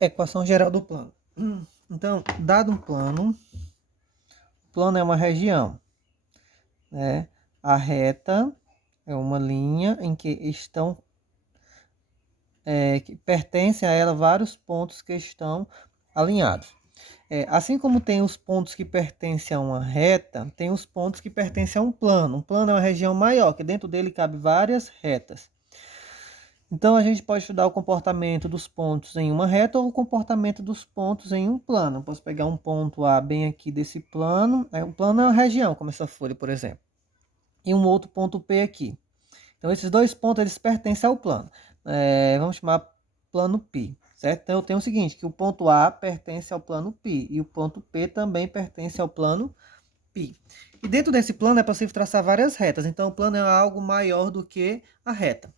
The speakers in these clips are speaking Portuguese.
Equação geral do plano. Então, dado um plano, o plano é uma região, né? A reta é uma linha em que estão que pertencem a ela vários pontos que estão alinhados. Assim como tem os pontos que pertencem a uma reta, tem os pontos que pertencem a um plano. Um plano é uma região maior, que dentro dele cabe várias retas. Então, a gente pode estudar o comportamento dos pontos em uma reta ou o comportamento dos pontos em um plano. Eu posso pegar um ponto A bem aqui desse plano. O plano é uma região, como essa folha, por exemplo. E um outro ponto P aqui. Então, esses dois pontos, eles pertencem ao plano. Vamos chamar plano π, certo? Então, eu tenho o seguinte, que o ponto A pertence ao plano π e o ponto P também pertence ao plano π. E dentro desse plano é possível traçar várias retas. Então, o plano é algo maior do que a reta.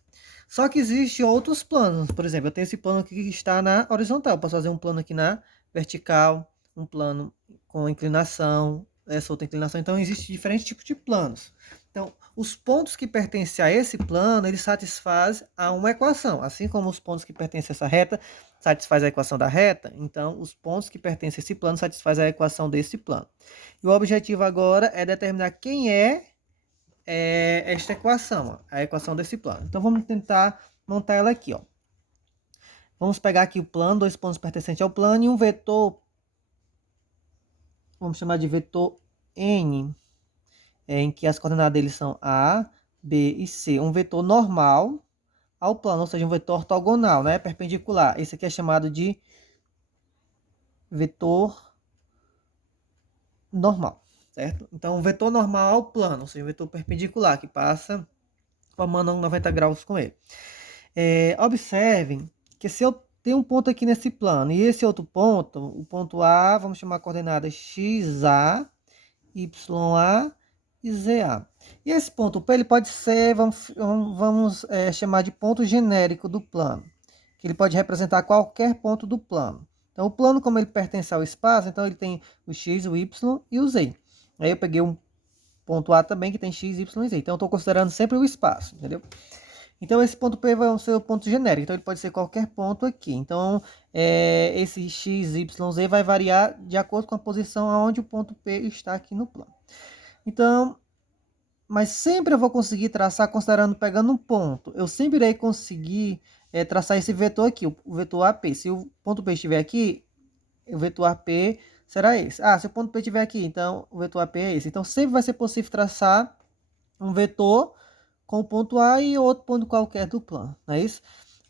Só que existem outros planos. Por exemplo, eu tenho esse plano aqui que está na horizontal. Eu posso fazer um plano aqui na vertical, um plano com inclinação, essa outra inclinação. Então, existem diferentes tipos de planos. Então, os pontos que pertencem a esse plano, eles satisfazem a uma equação. Assim como os pontos que pertencem a essa reta satisfazem a equação da reta, então os pontos que pertencem a esse plano satisfazem a equação desse plano. E o objetivo agora é determinar quem é esta equação, a equação desse plano. Então, vamos tentar montar ela aqui. Ó. Vamos pegar aqui o plano, dois pontos pertencentes ao plano e um vetor, vamos chamar de vetor N, em que as coordenadas deles são A, B e C. Um vetor normal ao plano, ou seja, um vetor ortogonal, né? Perpendicular. Esse aqui é chamado de vetor normal, certo? Então, um vetor normal ao plano, ou seja, um vetor perpendicular, que passa formando 90 graus com ele. Observem que se eu tenho um ponto aqui nesse plano e esse outro ponto, o ponto A, vamos chamar a coordenada XA, YA e ZA. E esse ponto P, ele pode ser, vamos chamar de ponto genérico do plano, que ele pode representar qualquer ponto do plano. Então, o plano, como ele pertence ao espaço, então ele tem o X, o Y e o Z. Aí eu peguei um ponto A também, que tem X, Y e Z. Então, eu estou considerando sempre o espaço, entendeu? Então, esse ponto P vai ser o ponto genérico. Então, ele pode ser qualquer ponto aqui. Então, esse X, Y, Z vai variar de acordo com a posição onde o ponto P está aqui no plano. Então, mas sempre eu vou conseguir traçar considerando, pegando um ponto. Eu sempre irei conseguir traçar esse vetor aqui, o vetor AP. Se o ponto P estiver aqui, o vetor AP será esse. Se o ponto P estiver aqui, então o vetor AP é esse. Então, sempre vai ser possível traçar um vetor com o ponto A e outro ponto qualquer do plano, não é isso?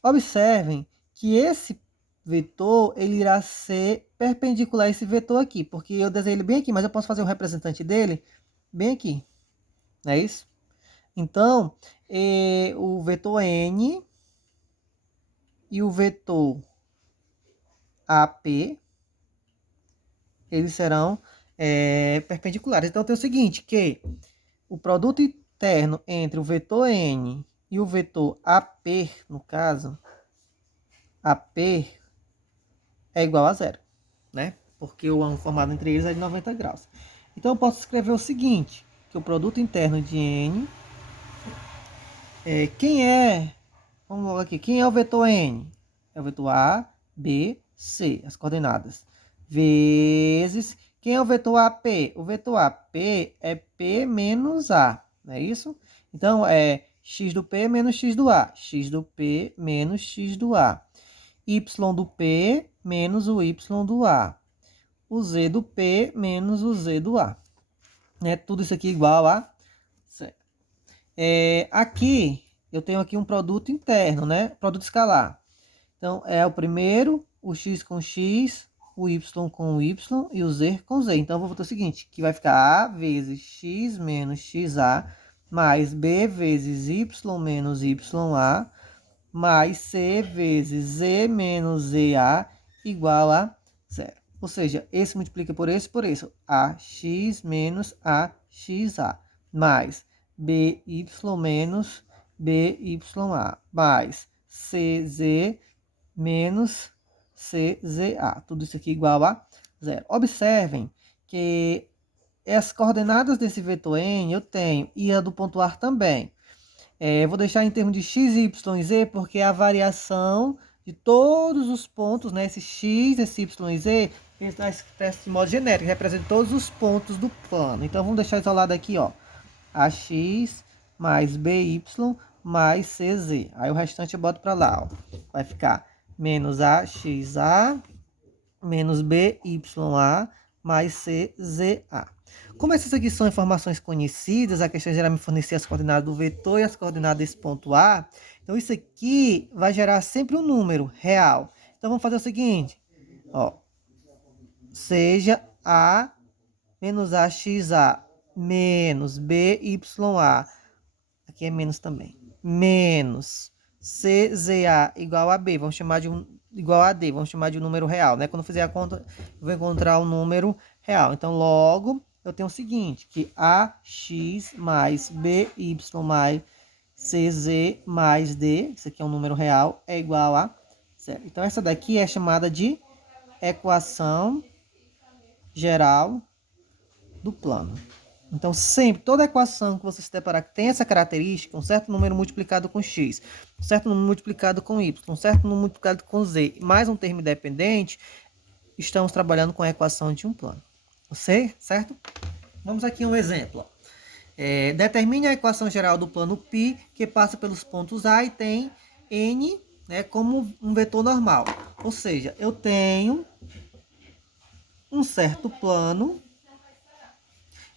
Observem que esse vetor, ele irá ser perpendicular a esse vetor aqui, porque eu desenhei ele bem aqui, mas eu posso fazer o representante dele bem aqui, não é isso? Então, o vetor N e o vetor AP, eles serão perpendiculares. Então, tem o seguinte, que o produto interno entre o vetor N e o vetor AP, no caso, AP é igual a zero, né? Porque o ângulo formado entre eles é de 90 graus. Então, eu posso escrever o seguinte, que o produto interno de N vamos logo aqui, quem é o vetor N? É o vetor A, B, C, as coordenadas. Vezes, quem é o vetor AP? O vetor AP é P menos A, não é isso? Então, é x do P menos x do A. X do P menos x do A. Y do P menos o Y do A. O Z do P menos o Z do A. Tudo isso aqui igual a zero. Aqui, eu tenho aqui um produto interno, né? Produto escalar. Então, é o primeiro, o x com x, o y com y e o z com z. Então, eu vou botar o seguinte, que vai ficar a vezes x menos xa, mais b vezes y menos ya, mais c vezes z menos za, igual a zero. Ou seja, esse multiplica por esse, ax menos axa, mais by menos bya, mais cz menos cza. Tudo isso aqui igual a zero. Observem que as coordenadas desse vetor n eu tenho, e a do ponto A também. Vou deixar em termos de x, y e z, porque é a variação de todos os pontos, né? Esse x, esse y e z, está expresso de modo genérico, representa todos os pontos do plano. Então, vamos deixar isolado aqui, ó, ax mais by mais cz. Aí o restante eu boto para lá, ó. Vai ficar menos axa menos bya mais cza. Como essas aqui são informações conhecidas, a questão geralmente me fornecer as coordenadas do vetor e as coordenadas desse ponto A. Então, isso aqui vai gerar sempre um número real. Então, vamos fazer o seguinte, ó, seja A menos AXA menos BYA, aqui é menos também, menos CZA igual a B, vamos chamar de igual a D, vamos chamar de um número real, né? Quando eu fizer a conta, eu vou encontrar um número real. Então, logo, eu tenho o seguinte, que AX mais BY mais CZ mais D, isso aqui é um número real, é igual a 0. Então, essa daqui é chamada de equação geral do plano. Então, sempre, toda equação que você se deparar que tem essa característica, um certo número multiplicado com x, um certo número multiplicado com y, um certo número multiplicado com z, mais um termo independente, estamos trabalhando com a equação de um plano. Você, certo? Vamos aqui um exemplo. Determine a equação geral do plano π, que passa pelos pontos A e tem n, né, como um vetor normal. Ou seja, eu tenho um certo plano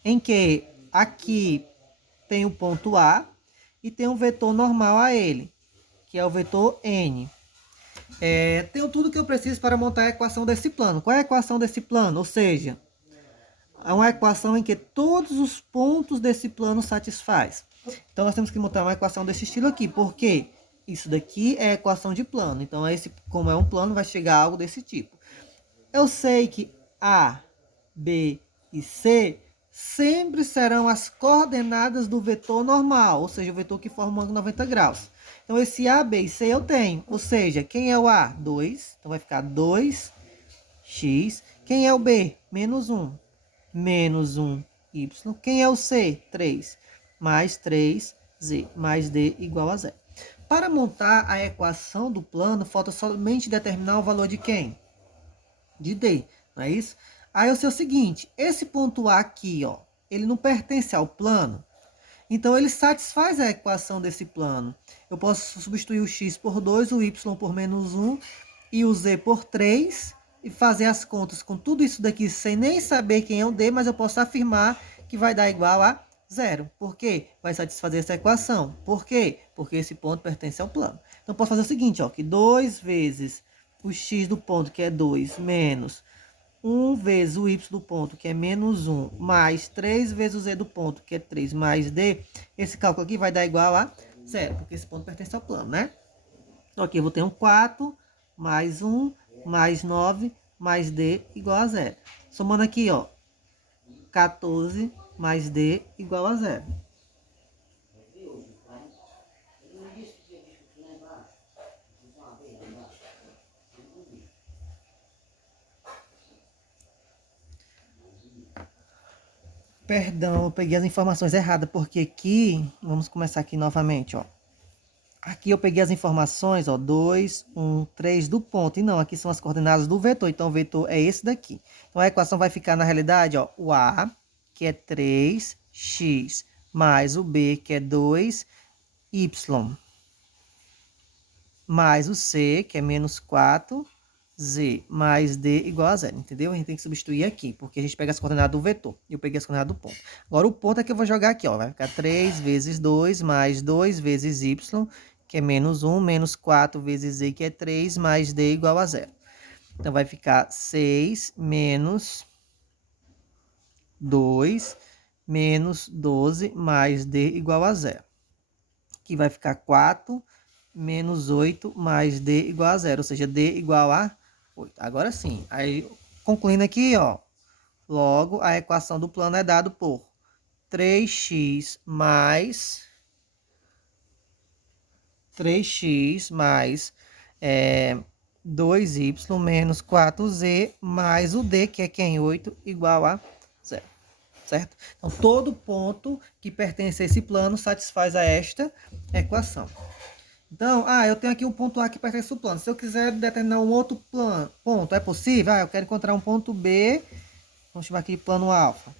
em que aqui tem o ponto A e tem um vetor normal a ele, que é o vetor n. Tenho tudo que eu preciso para montar a equação desse plano. Qual é a equação desse plano? Ou seja, é uma equação em que todos os pontos desse plano satisfaz. Então, nós temos que montar uma equação desse estilo aqui, porque isso daqui é a equação de plano. Então, como é um plano, vai chegar algo desse tipo. Eu sei que A, B e C sempre serão as coordenadas do vetor normal, ou seja, o vetor que forma um ângulo 90 graus. Então, esse A, B e C eu tenho. Ou seja, quem é o A? 2. Então, vai ficar 2x. Quem é o B? Menos 1. Menos 1y. Quem é o C? 3. Mais 3z. Mais d igual a 0. Para montar a equação do plano, falta somente determinar o valor de quem? De d, não é isso? Aí eu sei o seguinte, esse ponto A aqui, ó, ele não pertence ao plano, então ele satisfaz a equação desse plano. Eu posso substituir o x por 2, o y por menos 1 e o z por 3 e fazer as contas com tudo isso daqui sem nem saber quem é o d, mas eu posso afirmar que vai dar igual a 0. Por quê? Vai satisfazer essa equação. Por quê? Porque esse ponto pertence ao plano. Então eu posso fazer o seguinte, ó, que 2 vezes o x do ponto, que é 2, menos 1 vezes o y do ponto, que é menos 1, mais 3 vezes o z do ponto, que é 3, mais d, esse cálculo aqui vai dar igual a 0, porque esse ponto pertence ao plano, né? Então, aqui eu vou ter um 4, mais 1, mais 9, mais d igual a 0. Somando aqui, ó, 14 mais d igual a 0. Perdão, eu peguei as informações erradas, porque aqui, vamos começar aqui novamente, ó. Aqui eu peguei as informações, ó, 2, 1, 3 do ponto. E não, aqui são as coordenadas do vetor. Então, o vetor é esse daqui. Então, a equação vai ficar, na realidade, ó, o A, que é 3x, mais o B, que é 2y, mais o C, que é menos 4z, mais d igual a 0. Entendeu? A gente tem que substituir aqui, porque a gente pega as coordenadas do vetor. E eu peguei as coordenadas do ponto. Agora, o ponto é que eu vou jogar aqui, ó. Vai ficar 3 vezes 2, mais 2 vezes y, que é menos 1, menos 4 vezes z, que é 3, mais d igual a 0. Então, vai ficar 6 menos 2, menos 12, mais d igual a 0. Aqui vai ficar 4, menos 8, mais d igual a 0. Ou seja, d igual a 8. Agora sim. Aí, concluindo aqui, ó. Logo, a equação do plano é dado por 3x mais 2y menos 4z mais o d, que é quem? 8, igual a 0. Certo? Então, todo ponto que pertence a esse plano satisfaz a esta equação. Então, eu tenho aqui um ponto A que pertence ao plano. Se eu quiser determinar um outro ponto, é possível? Eu quero encontrar um ponto B, vamos chamar aqui de plano alfa,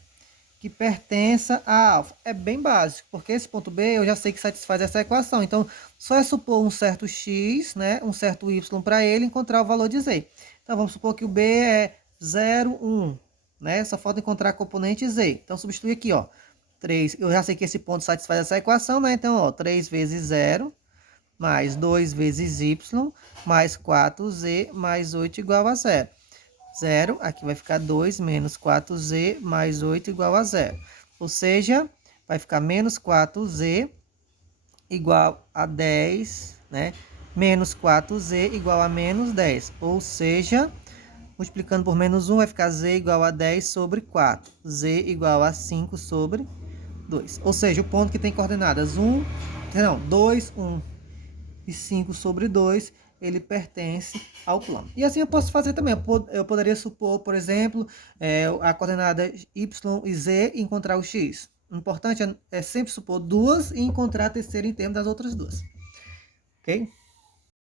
que pertença a alfa. É bem básico, porque esse ponto B eu já sei que satisfaz essa equação. Então, só é supor um certo x, né, um certo y para ele encontrar o valor de z. Então, vamos supor que o B é 0, 1, né? Só falta encontrar a componente z. Então, substitui aqui, ó, 3. Eu já sei que esse ponto satisfaz essa equação, né? Então, ó, 3 vezes 0 mais 2 vezes y mais 4z mais 8 igual a 0. 0, aqui vai ficar 2 menos 4z mais 8 igual a 0. Ou seja, vai ficar menos 4z igual a 10, né? Menos 4z igual a menos 10. Ou seja, multiplicando por menos 1 vai ficar z igual a 10 sobre 4. Z igual a 5 sobre 2. Ou seja, o ponto que tem coordenadas 2, 1 e 5 sobre 2, ele pertence ao plano. E assim eu posso fazer também. Eu poderia supor, por exemplo, a coordenada y e z e encontrar o x. O importante é sempre supor duas e encontrar a terceira em termos das outras duas. Ok?